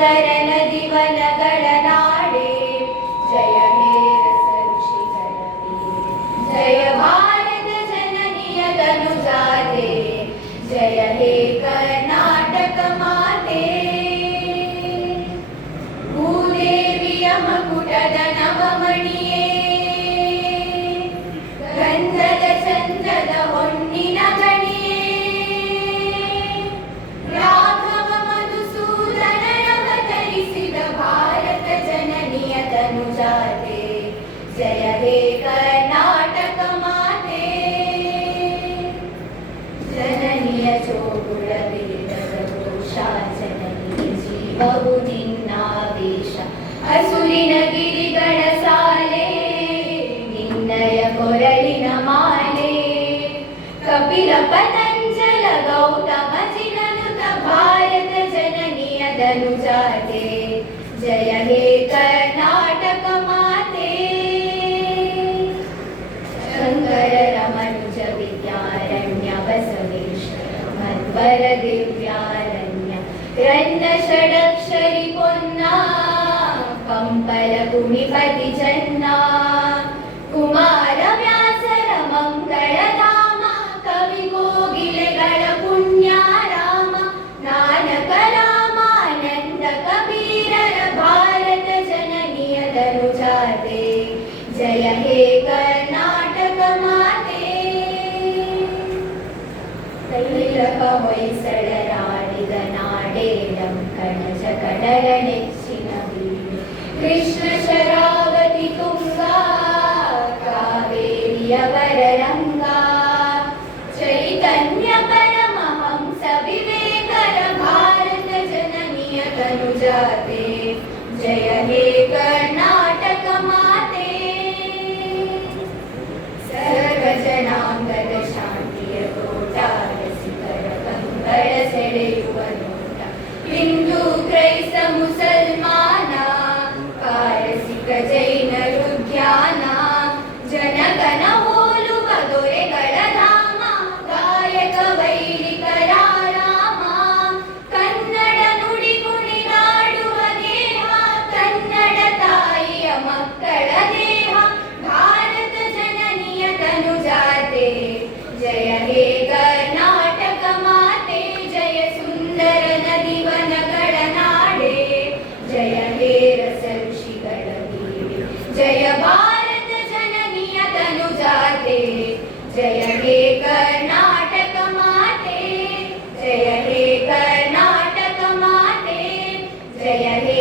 ಸುಂದರ ನದಿವನಗಳ ನಾಡೆ ಜಯ ಹೇ ರಸ ಋಷಿಗಳ ವೀರೆ ಜಯ ಭಾರತ ಜನನಿಯ ತನುಜಾತೆ ಜಯ ಹೇ ಕರ್ನಾಟಕ ಮಾತೆ ಭೂದೇವಿಯ ಮಕುಟದ ನವಮಣಿಯೇ ಗಂಧದ ಚಂದ್ರದ ಹೊನ್ನಿನ ಗಣಿಯೇ ರಾಘವ ಮಧುಸೂದನರವತರಿಸಿದ ಭಾರತ ಜನನಿಯ ತನುಜಾತೆ ಜಯ ಹೇ ಕರ್ನಾಟಕ ಮಾತೆ ಜನನಿಯ ಚೋಗುಳ ವೇದದ ಘೋಷ ಜನನಿಯ ಜೀವವು ನಿನ್ನಾವೇಶ ಹಸುರಿನ ಗಿರಿಗಳ ಸಾಲೆ ನಿನ್ನಯ ಕೊರಳಿನ ಮಾಲೆ ಕಪಿಲ ಪತಂಜಲ ಗೌತಮ ಜಿನನುತ ಭಾರತ ಜನನಿಯ ಧನುಜಾತೆ ಜಯ ಹೇ ಕರ್ನಾಟಕ ಮಾತೆ ಶಂಕರ ರಮಣುಜ ವಿದ್ಯಾರಣ್ಯ ಬಸವೇಶ್ವರ ಮಧ್ವರ ದಿವ್ಯಾರಣ್ಯ ರನ್ನ ಷಡಕ್ಷರಿ ಪೊನ್ನ ಕಂಪಲ ಕುಣಿಪತಿ ಜನ್ನ ಕುಮಾರ ವ್ಯಾಸರ ಮಂಗಳಧಾಮ ಕವಿ ಕೋಗಿಲೆಗಳ ಪುಣ್ಯಾರಾಮ ನಾನಕ ರಾಮಾನಂದ ಕಬೀರರ ಭಾರತ ಜನನಿಯ ಧನುಜಾತೆ ಜಯ ಹೇ ಕರ್ನಾಟಕ ಮಾತೆ ಕೈಲಕ ಹೊಯ್ಸಳರಾಡಿದ ನಾಡೇ ಲಂಕಣ ಕಡಲ ನೆಚ್ಚಿನ ಬೀಡು ಕೃಷ್ಣ ಶರಾವತಿ ತುಂಗ ಕಾವೇರಿಯವರ ರಂಗ ಚೈತನ್ಯ ಪರಮಹಂಸ ವಿವೇಕರ ಭಾರತ ಜನನಿಯ ತನುಜಾತೆ ಜಯ ಹೇ ಕರ್ನಾಟಕ ಮಾತೆ ಸರ್ವ ಜನಾಂಗದ ಶಾಂತಿಯ ಕೋಟ ರಸಿಕರ ಕಂಗಳ ಸೆಳೆಯುವ ನೋಟ ಹಿಂದೂ ಕ್ರೈಸ್ತ ಮುಸಲ್ಮಾನ ಪಾರಸಿಕ ಜೈನರು ಧ್ಯಾನ ಜನಗಣ ಹೋಲುವ ದೊರೆಗಳ ಧಾಮ ಗಾಯಕ ವೈರಿಕರ ರಾಮ ಕನ್ನಡ ನುಡಿ ಕುಣಿದಾಡುವ ದೇಹ ಕನ್ನಡ ತಾಯಿಯ ಮಕ್ಕಳ ದೇಹ ಭಾರತ ಜನನಿಯ ತನುಜಾತೆ ಜಯ ಹೇ ಕರ್ನಾಟಕ ಮಾತೆ ಜಯ ಸುಂದರ ನದಿವನಗಳ ನಾಡೆ ಜಯ ಹೇ ರಸ ಋಷಿಗಳ ವೀರೆ ಜಯ ಭಾರತ ಜನನಿಯ ತನುಜಾತೆ ಜಯ ಹೇ ಕರ್ನಾಟಕ ಮಾತೆ ಜಯ ಹೇ ಕರ್ನಾಟಕ ಮಾತೆ ಜಯ ಹೇ